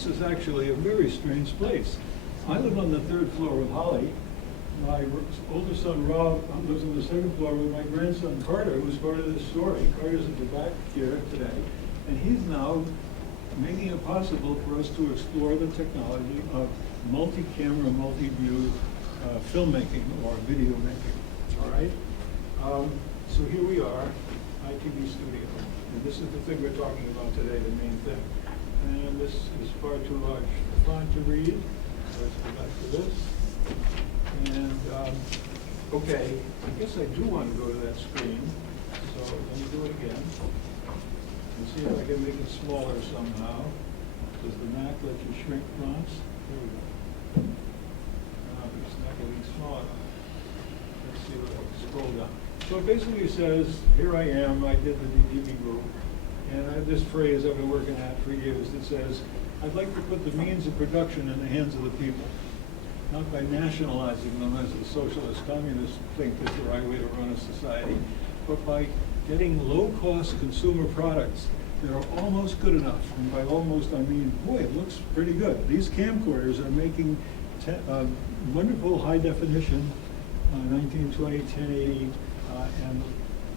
house is actually a very strange place. I live on the 3rd floor with Holly. My older son Rob lives on the 2nd floor with my grandson Carter, who's part of this story. Carter's at the back here today, and he's now making it possible for us to explore the technology of multi-camera, multi-view filmmaking or video making. All right. So here we are, iTV-Studio, and this is the thing we're talking about today, the main thing. And this is far too large font to read. Let's go back to this. And okay, I guess I do want to go to that screen. So let me do it again. And see if I can make it smaller somehow. Does the Mac let you shrink fonts? There we go. It's not getting small enough. Let's see what I can scroll down. So it basically says, here I am, I did the DTV group. And I have this phrase I've been working at for years that says, I'd like to put the means of production in the hands of the people. Not by nationalizing them as the socialist communists think is the right way to run a society, but by getting low-cost consumer products that are almost good enough. And by almost, I mean, boy, it looks pretty good. These camcorders are making wonderful high-definition 1920, 1080, and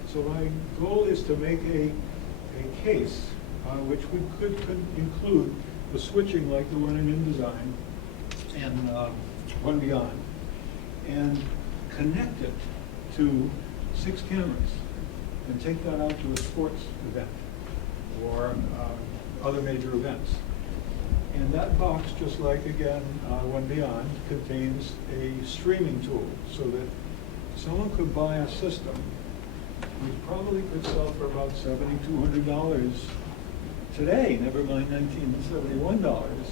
so my goal is to make a case which we could include the switching like the one in InDesign and one beyond, and connect it to 6 cameras and take that out to a sports event or other major events. And that box, just like again, One Beyond, contains a streaming tool so that someone could buy a system which probably could sell for about $7,200 today, never mind $1,971,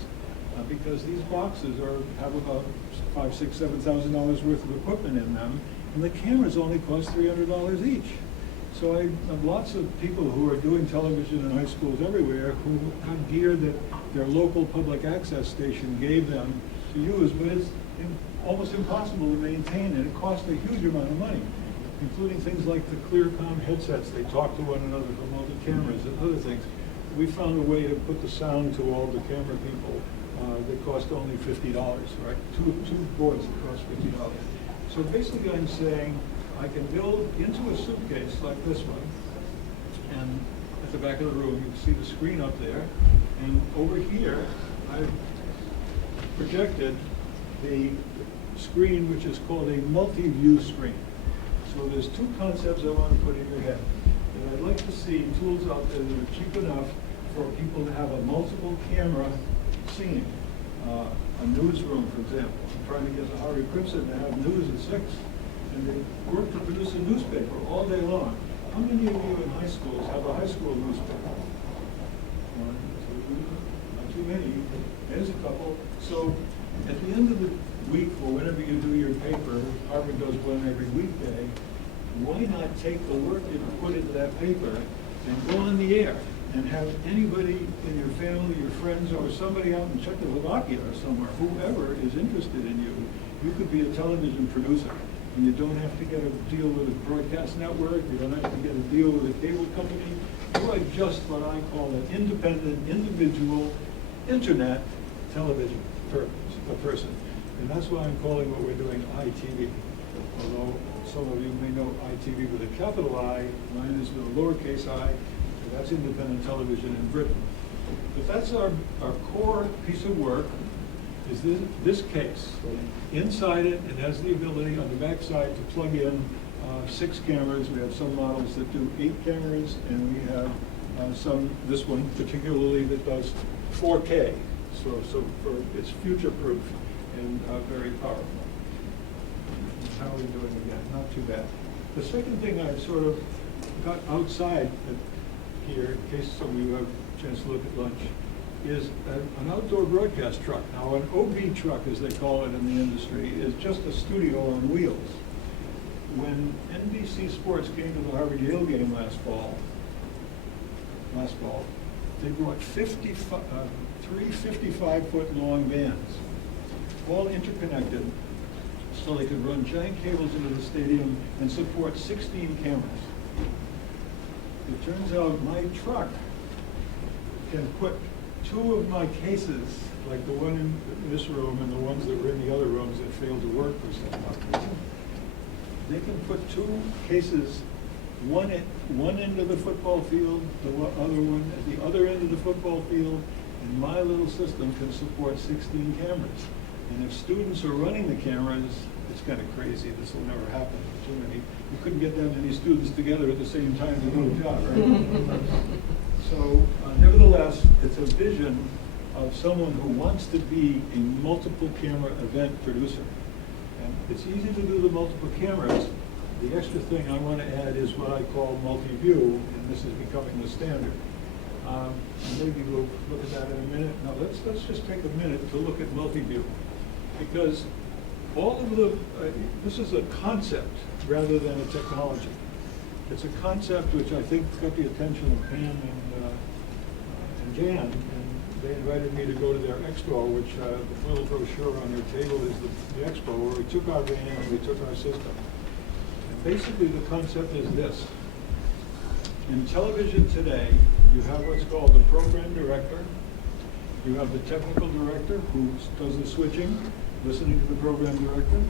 because these boxes have about $5,000, $6,000, $7,000 worth of equipment in them, and the cameras only cost $300 each. So I have lots of people who are doing television in high schools everywhere who have gear that their local public access station gave them to use, but it's almost impossible to maintain, and it costs a huge amount of money, including things like the ClearCom headsets. They talk to one another from all the cameras and other things. We found a way to put the sound to all the camera people that cost only $50, right? Two boards that cost $50. So basically I'm saying I can build into a suitcase like this one, and at the back of the room you can see the screen up there, and over here I've projected the screen which is called a multi-view screen. So there's 2 concepts I want to put in your head. And I'd like to see tools out there that are cheap enough for people to have a multiple camera scene. A newsroom, for example. I'm trying to get the Harvey Crimson to have news at 6, and they work to produce a newspaper all day long. How many of you in high schools have a high school newspaper? 1, 2, not too many. There's a couple. So at the end of the week, or whenever you do your paper, Harvard does one every weekday, why not take the work that you put into that paper and go on the air and have anybody in your family, your friends, or somebody out in Czechoslovakia or somewhere, whoever is interested in you, you could be a television producer. And you don't have to get a deal with a broadcast network, you don't have to get a deal with a cable company. You are just what I call an independent, individual, internet television person. And that's why I'm calling what we're doing iTV. Although some of you may know iTV with a capital I, mine is with a lowercase I, and that's independent television in Britain. But that's our core piece of work, is this case. Inside it, it has the ability on the back side to plug in 6 cameras. We have some models that do 8 cameras, and we have this one particularly that does 4K. So it's future-proof and very powerful. How are we doing again? Not too bad. The second thing I've sort of got outside here, in case some of you have a chance to look at lunch, is an outdoor broadcast truck. Now, an OB truck, as they call it in the industry, is just a studio on wheels. When NBC Sports came to the Harvard-Yale game last fall, they brought 3 55-foot long vans, all interconnected, so they could run giant cables into the stadium and support 16 cameras. It turns out my truck can put two of my cases, like the one in this room and the ones that were in the other rooms that failed to work for some odd reason, they can put two cases, one end of the football field, other one at the other end of the football field, and my little system can support 16 cameras. And if students are running the cameras, it's kind of crazy. This will never happen. Too many. You couldn't get that many students together at the same time to do a job, right? So, nevertheless, it's a vision of someone who wants to be a multiple camera event producer. And it's easy to do the multiple cameras. The extra thing I want to add is what I call multi-view, and this is becoming the standard. Maybe we'll look at that in a minute. Now let's just take a minute to look at multi-view, because all of the this is a concept rather than a technology. It's a concept which I think got the attention of Pam and Jan, and they invited me to go to their expo, which the little brochure on their table is the expo, where we took our van and we took our system. And basically the concept is this. In television today, you have what's called the program director. You have the technical director who does the switching, listening to the program director.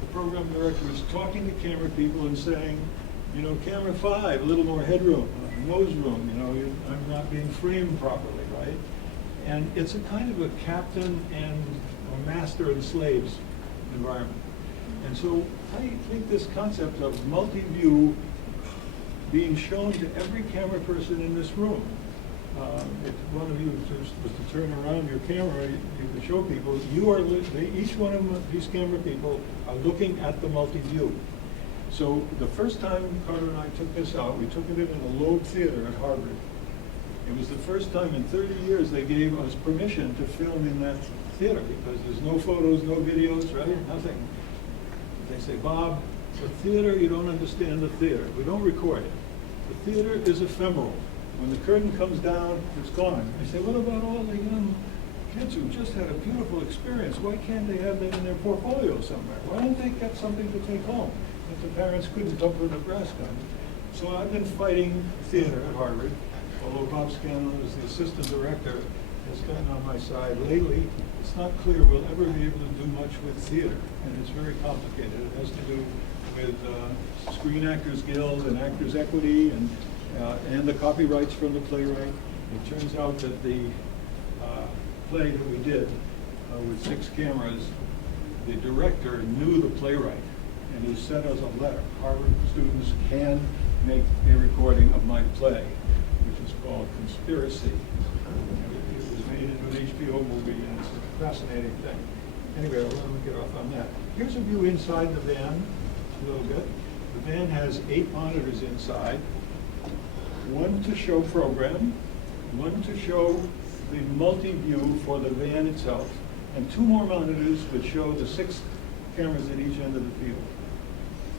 The program director is talking to camera people and saying, you know, camera 5, a little more headroom, nose room, you know, I'm not being framed properly, right? And it's a kind of a captain and a master and slaves environment. And so I think this concept of multi-view being shown to every camera person in this room. If one of you was to turn around your camera, you could show people, each one of these camera people are looking at the multi-view. So the first time Carter and I took this out, we took it in a Loeb Theater at Harvard. It was the first time in 30 years they gave us permission to film in that theater, because there's no photos, no videos, right? Nothing. They say, Bob, for theater, you don't understand the theater. We don't record it. The theater is ephemeral. When the curtain comes down, it's gone. I say, what about all the young kids who just had a beautiful experience? Why can't they have that in their portfolio somewhere? Why don't they get something to take home that the parents couldn't dump in Nebraska? So I've been fighting theater at Harvard, although Bob Scanlon is the assistant director, has gotten on my side lately. It's not clear we'll ever be able to do much with theater, and it's very complicated. It has to do with Screen Actors Guild and Actors Equity and the copyrights from the playwright. It turns out that the play that we did with 6 cameras, the director knew the playwright, and he sent us a letter. Harvard students can make a recording of my play, which is called Conspiracy. It was made into an HBO movie, and it's a fascinating thing. Anyway, I want to get off on that. Here's a view inside the van a little bit. The van has 8 monitors inside, 1 to show program, 1 to show the multi-view for the van itself, and 2 more monitors which show the 6 cameras at each end of the field.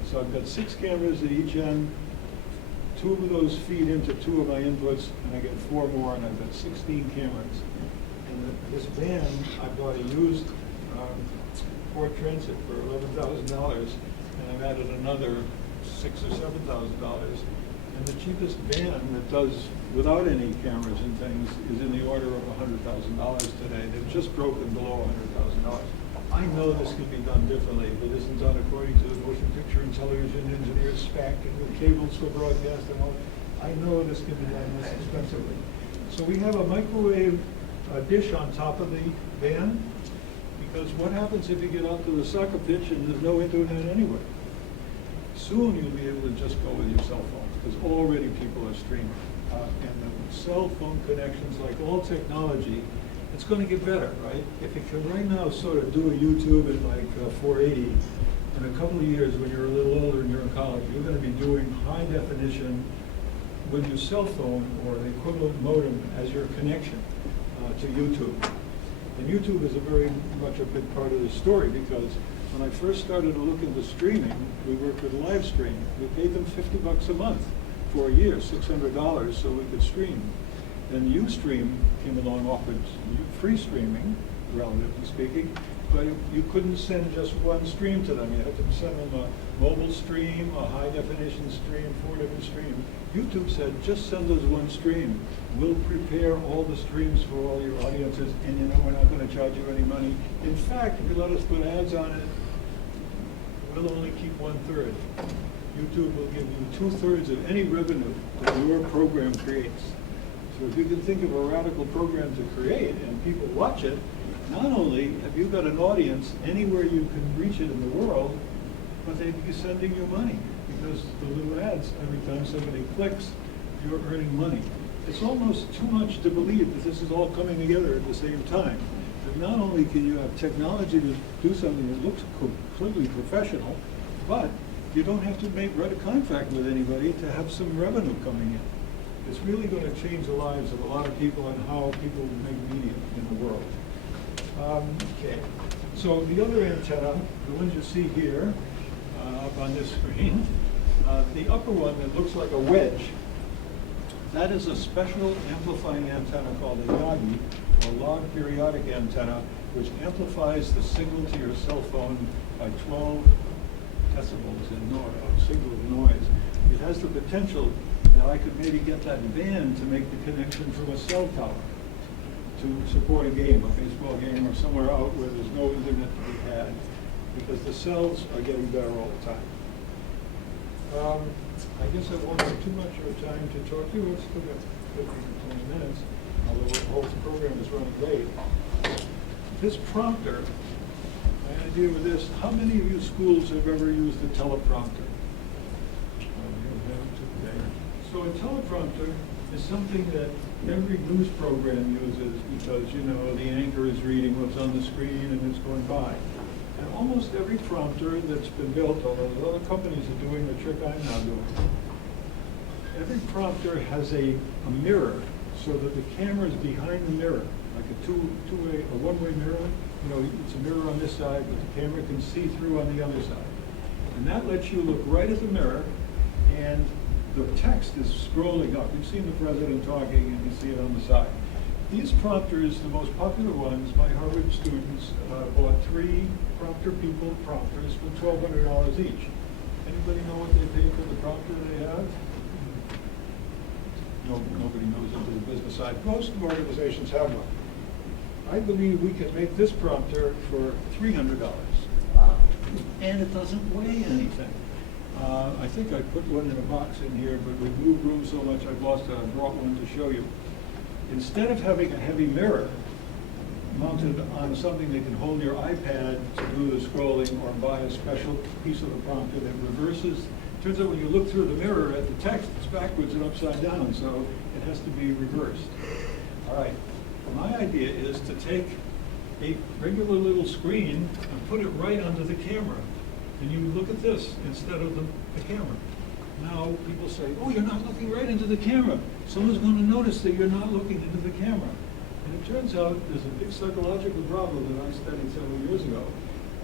So I've got 6 cameras at each end. 2 of those feed into 2 of my inputs, and I get 4 more, and I've got 16 cameras. And this van, I bought a used Ford Transit for $11,000, and I've added another $6,000 or $7,000. And the cheapest van that does without any cameras and things is in the order of $100,000 today. They've just broken below $100,000. I know this can be done differently. If it isn't done according to the motion picture and television engineer's spec and with cables for broadcast and all, I know this can be done less expensively. So we have a microwave dish on top of the van, because what happens if you get out to the soccer pitch and there's no internet anyway? Soon you'll be able to just go with your cell phones, because already people are streaming. And the cell phone connections, like all technology, it's going to get better, right? If you can right now sort of do a YouTube at like 480, in a couple of years when you're a little older and you're in college, you're going to be doing high definition with your cell phone or the equivalent modem as your connection to YouTube. And YouTube is a very much a big part of the story, because when I first started to look into streaming, we worked with live stream. We paid them $50 a month for a year, $600, so we could stream. Then Ustream came along, offered free streaming, relatively speaking, but you couldn't send just one stream to them. You had to send them a mobile stream, a high definition stream, 4 different streams. YouTube said, just send us one stream. We'll prepare all the streams for all your audiences, and you know we're not going to charge you any money. In fact, if you let us put ads on it, we'll only keep 1/3. YouTube will give you 2/3 of any revenue that your program creates. So if you can think of a radical program to create and people watch it, not only have you got an audience anywhere you can reach it in the world, but they'd be sending you money because the little ads, every time somebody clicks, you're earning money. It's almost too much to believe that this is all coming together at the same time. That not only can you have technology to do something that looks completely professional, but you don't have to write a contract with anybody to have some revenue coming in. It's really going to change the lives of a lot of people and how people make media in the world. Okay, so the other antenna, the ones you see here up on this screen, the upper one that looks like a wedge, that is a special amplifying antenna called a Yagi, or log periodic antenna, which amplifies the signal to your cell phone by 12 decibels in noise, signal noise. It has the potential that I could maybe get that van to make the connection from a cell tower to support a game, a baseball game, or somewhere out where there's no internet to be had, because the cells are getting better all the time. I guess I won't have too much of a time to talk to you. It's still got 15 or 20 minutes, although the whole program is running late. This prompter, my idea with this, how many of you schools have ever used a teleprompter? So a teleprompter is something that every news program uses because, you know, the anchor is reading what's on the screen and it's going by. And almost every prompter that's been built, although other companies are doing the trick I'm now doing, every prompter has a mirror so that the camera is behind the mirror, like a one-way mirror. You know, it's a mirror on this side, but the camera can see through on the other side. And that lets you look right at the mirror, and the text is scrolling up. You've seen the president talking, and you see it on the side. These prompters, the most popular ones, my Harvard students bought 3 prompter people prompters for $1,200 each. Anybody know what they pay for the prompter they have? No, nobody knows into the business side. Most organizations have one. I believe we can make this prompter for $300. And it doesn't weigh anything. I think I put one in a box in here, but we've moved room so much I've lost it. I brought one to show you. Instead of having a heavy mirror mounted on something that can hold your iPad to do the scrolling, or buy a special piece of the prompter that reverses, turns out when you look through the mirror at the text, it's backwards and upside down, so it has to be reversed. All right, my idea is to take a regular little screen and put it right under the camera. And you look at this instead of the camera. Now people say, oh, you're not looking right into the camera. Someone's going to notice that you're not looking into the camera. And it turns out there's a big psychological problem that I studied several years ago.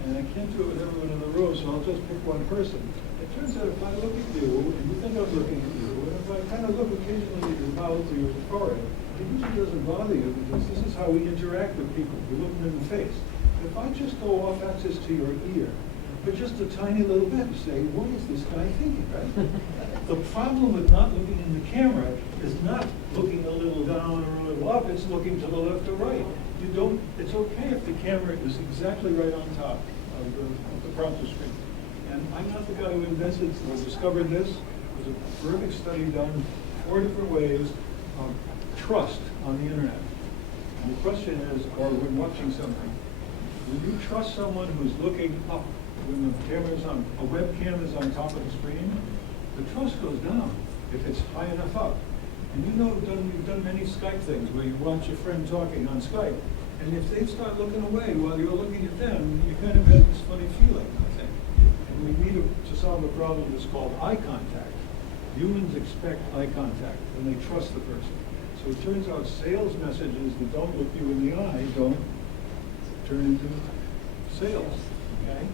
And I can't do it with everyone in the room, so I'll just pick one person. It turns out if I look at you, and you think I'm looking at you, and if I kind of look occasionally at your mouth or your forehead, it usually doesn't bother you because this is how we interact with people. We look them in the face. If I just go off axis to your ear, but just a tiny little bit, and say, what is this guy thinking, right? The problem with not looking in the camera is not looking a little down or a little up, it's looking to the left or right. It's okay if the camera is exactly right on top of the prompter screen. And I'm not the guy who invented or discovered this. It was a terrific study done 4 different ways of trust on the internet. And the question is, or when watching something, will you trust someone who's looking up when the camera's on, a webcam is on top of the screen? The trust goes down if it's high enough up. And you know, you've done many Skype things where you watch your friend talking on Skype, and if they start looking away while you're looking at them, you kind of have this funny feeling, I think. And we need to solve a problem that's called eye contact. Humans expect eye contact when they trust the person. So it turns out sales messages that don't look you in the eye don't turn into sales, okay?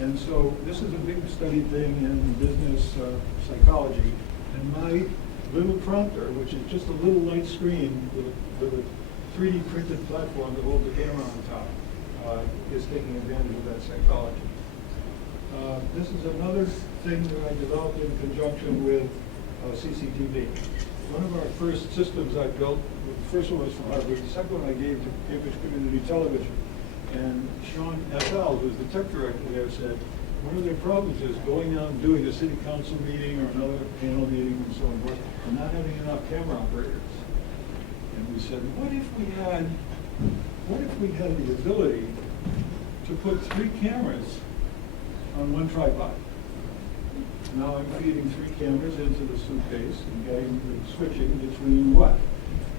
And so this is a big studied thing in business psychology. And my little prompter, which is just a little light screen with a 3D printed platform that holds the camera on top, is taking advantage of that psychology. This is another thing that I developed in conjunction with CCTV. One of our first systems I built, the first one was for Harvard, the second one I gave to Cambridge Community Television. And Sean F.L., who's the tech director there, said, one of their problems is going out and doing a city council meeting or another panel meeting and so on, and not having enough camera operators. And we said, what if we had the ability to put 3 cameras on one tripod? Now I'm feeding 3 cameras into the suitcase and getting the switching between what?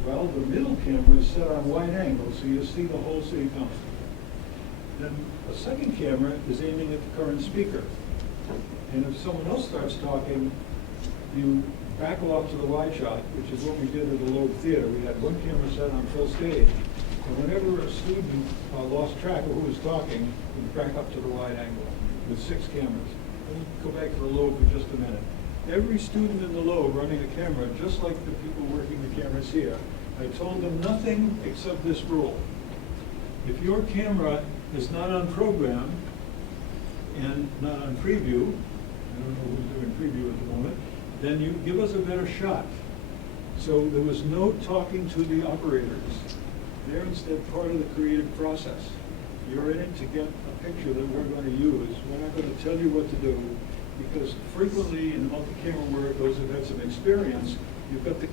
Well, the middle camera is set on wide angle, so you see the whole city council. Then a second camera is aiming at the current speaker. And if someone else starts talking, you back off to the wide shot, which is what we did at the Loeb Theater. We had one camera set on full stage. And whenever a student lost track of who was talking, we'd back up to the wide angle with 6 cameras. Let's go back to the Loeb for just a minute. Every student in the Loeb running a camera, just like the people working the cameras here, I told them nothing except this rule. If your camera is not on program and not on preview, I don't know who's doing preview at the moment, then you give us a better shot. So there was no talking to the operators. They're instead part of the creative process. You're in it to get a picture that we're going to use. We're not going to tell you what to do, because frequently in multi-camera work, those who've had some experience, you've got the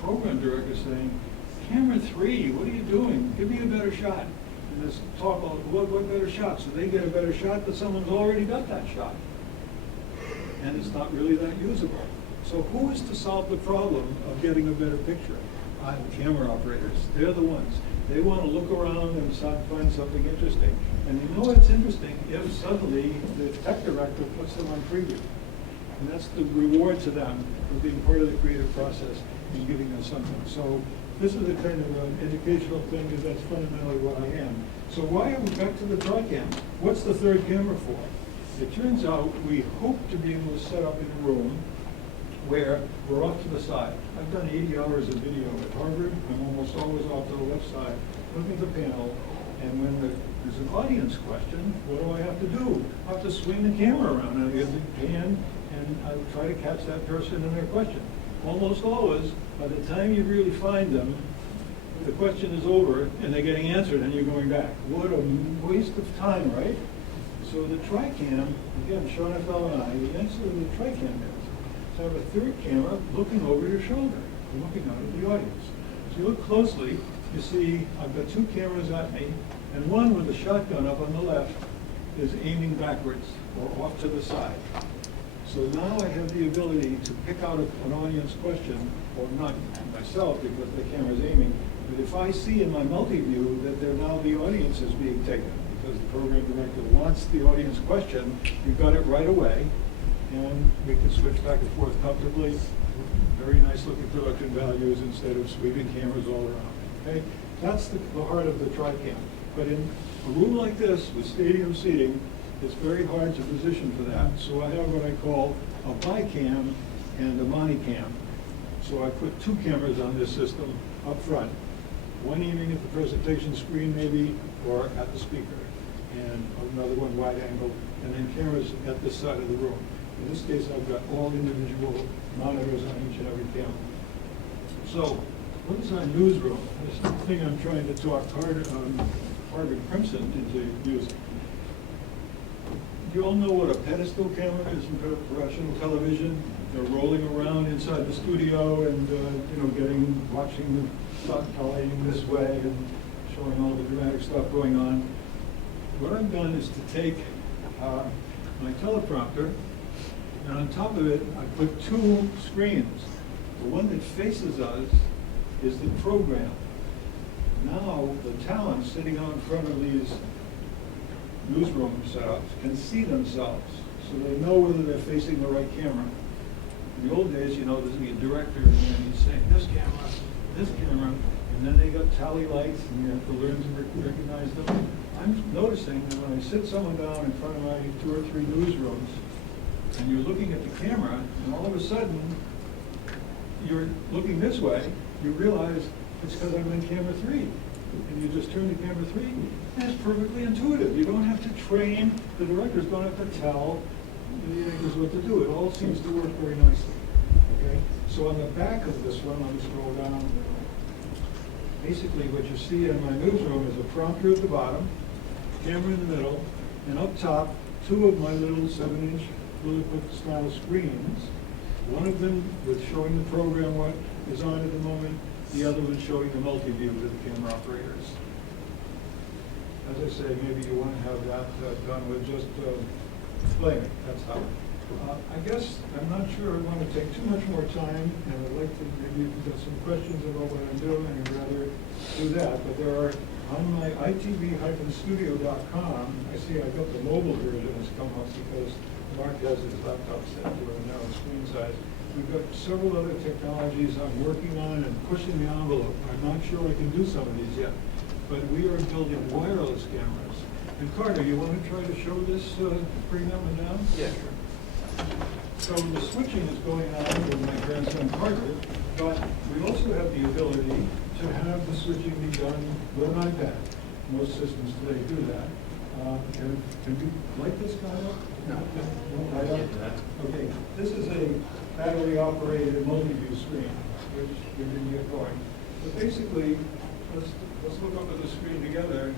program director saying, camera 3, what are you doing? Give me a better shot. And this talk about what better shot? So they get a better shot, but someone's already got that shot. And it's not really that usable. So who is to solve the problem of getting a better picture? Camera operators. They're the ones. They want to look around and find something interesting. And you know what's interesting? If suddenly the tech director puts them on preview. And that's the reward to them for being part of the creative process and giving them something. So this is a kind of an educational thing, because that's fundamentally what I am. So why are we back to the TriCam? What's the third camera for? It turns out we hope to be able to set up in a room where we're off to the side. I've done 80 hours of video at Harvard. I'm almost always off to the left side, looking at the panel, and when there's an audience question, what do I have to do? I have to swing the camera around, and I get the pan, and I try to catch that person in their question. Almost always, by the time you really find them, the question is over, and they're getting answered, and you're going back. What a waste of time, right? So the TriCam, again, Sean F.L. and I, the answer to the TriCam is to have a third camera looking over your shoulder, looking out at the audience. So you look closely, you see I've got 2 cameras at me, and one with the shotgun up on the left is aiming backwards or off to the side. So now I have the ability to pick out an audience question, or not myself because the camera's aiming, but if I see in my multi-view that now the audience is being taken, because the program director wants the audience question, you've got it right away, and we can switch back and forth comfortably. Very nice looking production values instead of sweeping cameras all around. Okay, that's the heart of the TriCam. But in a room like this with stadium seating, it's very hard to position for that. So I have what I call a bicam and a monicam. So I put 2 cameras on this system up front, one aiming at the presentation screen maybe, or at the speaker, and another one wide angle, and then cameras at this side of the room. In this case, I've got all individual monitors on each and every camera. So, what is our newsroom? This is the thing I'm trying to talk Harvard Crimson into using. You all know what a pedestal camera is in professional television. They're rolling around inside the studio and watching the sun colliding this way and showing all the dramatic stuff going on. What I've done is to take my teleprompter, and on top of it, I put 2 screens. The one that faces us is the program. Now, the talent sitting out in front of these newsroom setups can see themselves, so they know whether they're facing the right camera. In the old days, there's a director, and he's saying, this camera, and then they got tally lights, and you have to learn to recognize them. I'm noticing that when I sit someone down in front of my 2 or 3 newsrooms, and you're looking at the camera, and all of a sudden, you're looking this way, you realize it's because I'm in camera 3. and you just turn to camera 3, and it's perfectly intuitive. You don't have to train, the directors don't have to tell the actors what to do. It all seems to work very nicely. Okay? So on the back of this one, let me scroll down. Basically what you see in my newsroom is a prompter at the bottom, camera in the middle, and up top, 2 of my little 7-inch Lilliput style screens. One of them with showing the program what is on at the moment, the other one showing the multi-view to the camera operators. As I say, maybe you want to have that done with just playing. That's how. I guess I'm not sure I want to take too much more time, and I'd like to maybe if you've got some questions about what I'm doing, I'd rather do that. But there are on my iTV-Studio.com. I see I've got the mobile version has come up because Mark has his laptop set to a narrow screen size. We've got several other technologies I'm working on and pushing the envelope. I'm not sure I can do some of these yet, but we are building wireless cameras. And Carter, you want to try to show this, bring that one down? Yeah, sure. So the switching is going on with my grandson Carter, but we also have the ability to have the switching be done with an iPad. Most systems today do that. Can you light this guy up? No. No, light up? Okay, this is a battery-operated multi-view screen, which we can get going. But basically, let's look up at the screen together.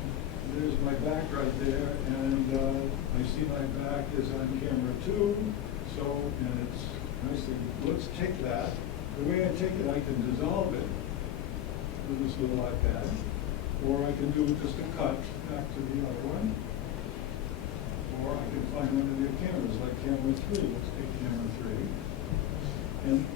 There's my back right there, and I see my back is on camera 2. So, and it's nicely. Let's take that. The way I take it, I can dissolve it with this little iPad, or I can do just a cut back to the other one. Or I can find one of your cameras, like camera 3. Let's take camera 3. And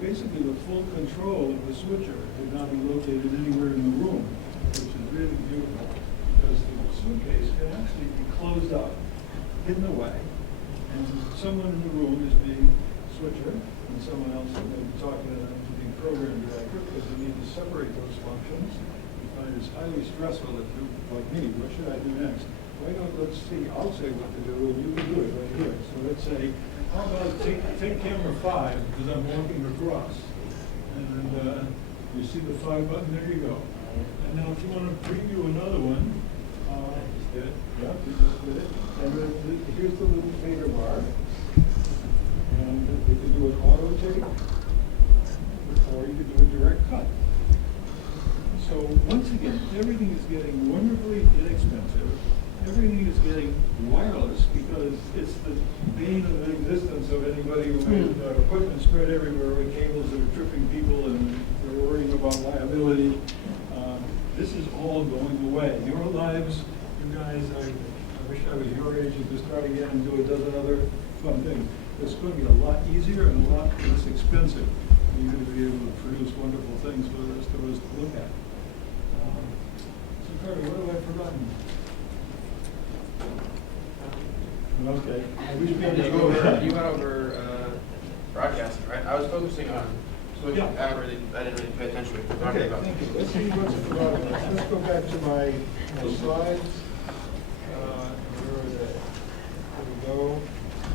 basically the full control of the switcher could not be located anywhere in the room, which is really beautiful, because the suitcase can actually be closed up, hidden away, and someone in the room is being switcher, and someone else is maybe talking to them to the program director, because you need to separate those functions. You find it's highly stressful if you, like me, what should I do next? Why don't, let's see, I'll say what to do, and you can do it right here. So let's say, how about take camera 5, because I'm walking across. And you see the 5 button, there you go. And now if you want to preview another one, just did it. Yeah, you just did it. And then here's the little fader bar. And you can do an auto take, or you can do a direct cut. So once again, everything is getting wonderfully inexpensive. Everything is getting wireless because it's the bane of existence of anybody who has equipment spread everywhere with cables that are tripping people and they're worrying about liability. This is all going away. Your lives, you guys, I wish I was your age and could start again and do a dozen other fun things. It's going to be a lot easier and a lot less expensive. You're going to be able to produce wonderful things for the rest of us to look at. So Carter, what have I forgotten? Okay. I wish we had to go over. You went over broadcasting, right? I was focusing on switching. Yeah. I didn't really pay attention to what you were Okay, talking about. thank you. Let's see what's at the bottom. Let's go back to my slides. Where are they? There we go.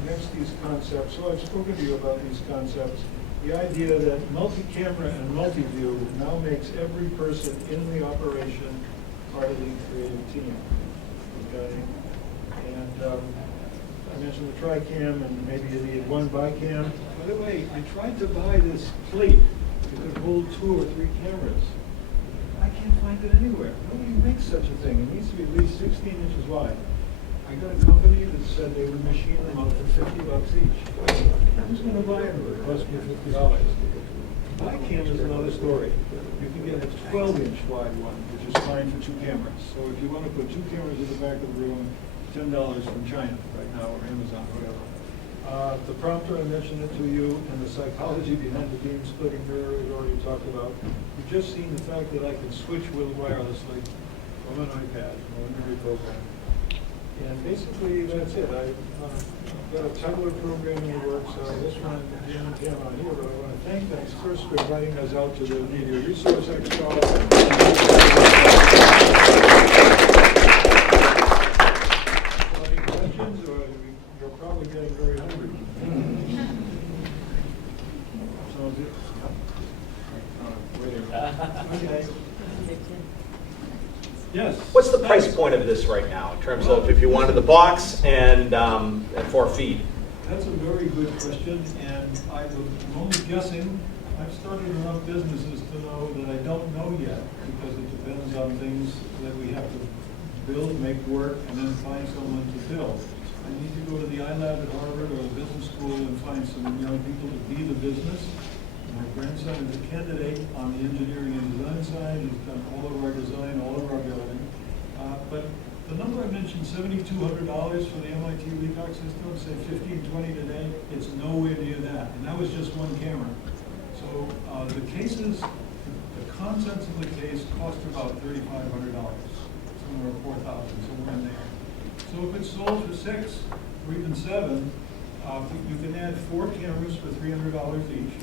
Next, these concepts. So I've spoken to you about these concepts. The idea that multi-camera and multi-view now makes every person in the operation part of the creative team. Okay? And I mentioned the tri-cam, and maybe you need one bi-cam. By the way, I tried to buy this plate that could hold 2 or 3 cameras. I can't find it anywhere. Nobody makes such a thing. It needs to be at least 16 inches wide. I got a company that said they would machine them up for $50 each. Who's going to buy them? It cost me $50. Bi-cam is another story. You can get a 12-inch wide one, which is fine for 2 cameras. So if you want to put 2 cameras in the back of the room, $10 from China right now, or Amazon, whatever. The prompter, I mentioned it to you, and the psychology behind the beam splitting mirror we've already talked about. You've just seen the fact that I can switch with wirelessly from an iPad, from an ordinary program. And basically, that's it. I've got a tabular programming that works. This one didn't came on here, but I want to thank them first for inviting us out to the Media Resource Expo. Any questions, or you're probably getting very hungry? Sounds good. Okay. What's the price point of this right now in terms of if you wanted the box and for feed? That's a very good question, and I'm only guessing. I've started enough businesses to know that I don't know yet, because it depends on things that we have to build, make work, and then find someone to build. I need to go to the iLab at Harvard or the business school and find some young people to be the business. My grandson is a candidate on the engineering and design side. He's done all of our design, all of our building. But the number I mentioned, $7,200 for the MIT Leapfrog system, say $1,520 today, it's nowhere near that. And that was just one camera. So the cases, the contents of the case cost about $3,500, somewhere $4,000, somewhere in there. So if it's sold for $6 or even $7, you can add 4 cameras for $300 each.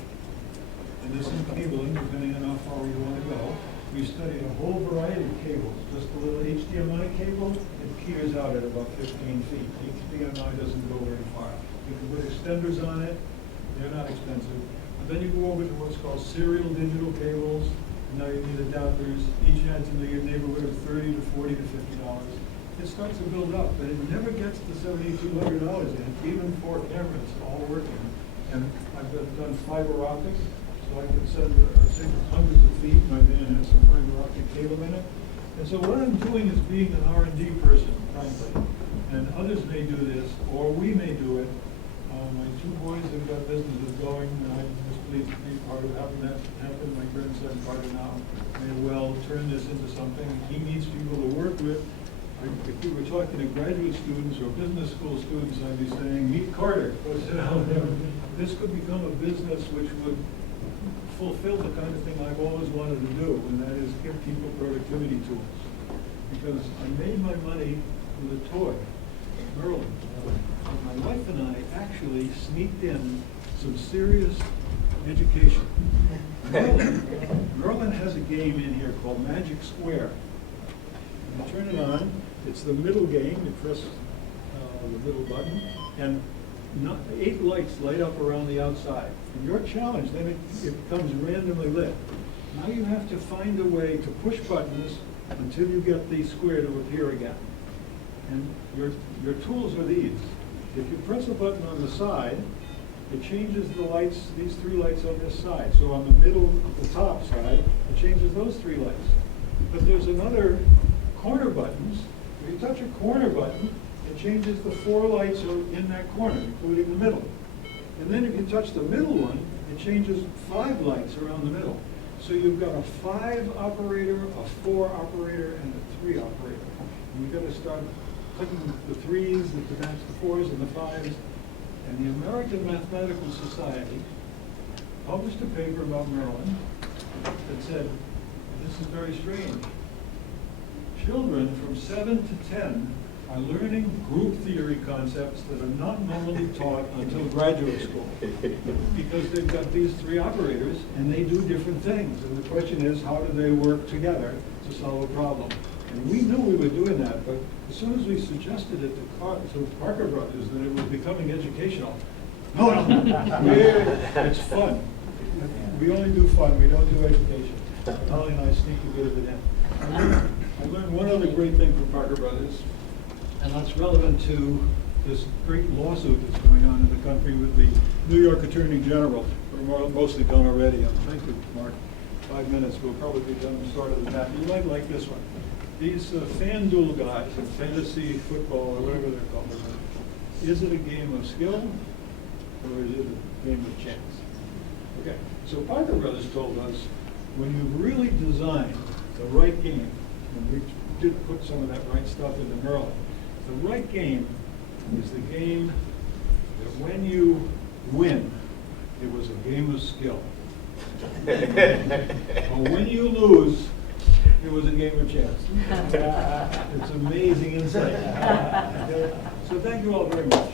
And there's some cabling, depending on how far you want to go. We studied a whole variety of cables. Just a little HDMI cable, it peters out at about 15 feet. HDMI doesn't go very far. You can put extenders on it. They're not expensive. But then you go over to what's called serial digital cables. Now you need adapters. Each adds in the neighborhood of $30 to $40 to $50. It starts to build up, but it never gets to $7,200 in, even 4 cameras all working. And I've done fiber optics. So I can send hundreds of feet. My van has some fiber optic cable in it. And so what I'm doing is being an R&D person, frankly. And others may do this, or we may do it. My 2 boys have got businesses going, and I'm just pleased to be part of having that happen. My grandson, Carter, now may well turn this into something. He needs people to work with. If we were talking to graduate students or business school students, I'd be saying, meet Carter. This could become a business which would fulfill the kind of thing I've always wanted to do, and that is give people productivity tools. Because I made my money with a toy, Merlin. My wife and I actually sneaked in some serious education. Merlin has a game in here called Magic Square. You turn it on, it's the middle game, you press the middle button, and 8 lights light up around the outside. And your challenge, then it becomes randomly lit. Now you have to find a way to push buttons until you get the square to appear again. And your tools are these. If you press a button on the side, it changes the lights, these 3 lights on this side. So on the middle, the top side, it changes those 3 lights. But there's another corner buttons. If you touch a corner button, it changes the 4 lights in that corner, including the middle. And then if you touch the middle one, it changes 5 lights around the middle. So you've got a 5 operator, a 4 operator, and a 3 operator. And you've got to start clicking the 3s to match the 4s and the 5s. And the American Mathematical Society published a paper about Merlin that said, this is very strange. Children from 7 to 10 are learning group theory concepts that are not normally taught until graduate school, because they've got these 3 operators and they do different things. And the question is, how do they work together to solve a problem? And we knew we were doing that, but as soon as we suggested it to Parker Brothers that it was becoming educational, no, it's fun. We only do fun, we don't do education. Holly and I sneak a bit of it in. I learned one other great thing from Parker Brothers, and that's relevant to this great lawsuit that's going on in the country with the New York Attorney General. We're mostly done already. Thank you, Mark. 5 minutes, we'll probably be done the start of the match. You might like this one. These FanDuel guys in fantasy football, or whatever they're called, is it a game of skill, or is it a game of chance? Okay, so Parker Brothers told us, when you really design the right game, and we did put some of that right stuff into Merlin, the right game is the game that when you win, it was a game of skill. But when you lose, it was a game of chance. It's amazing insight. So thank you all very much.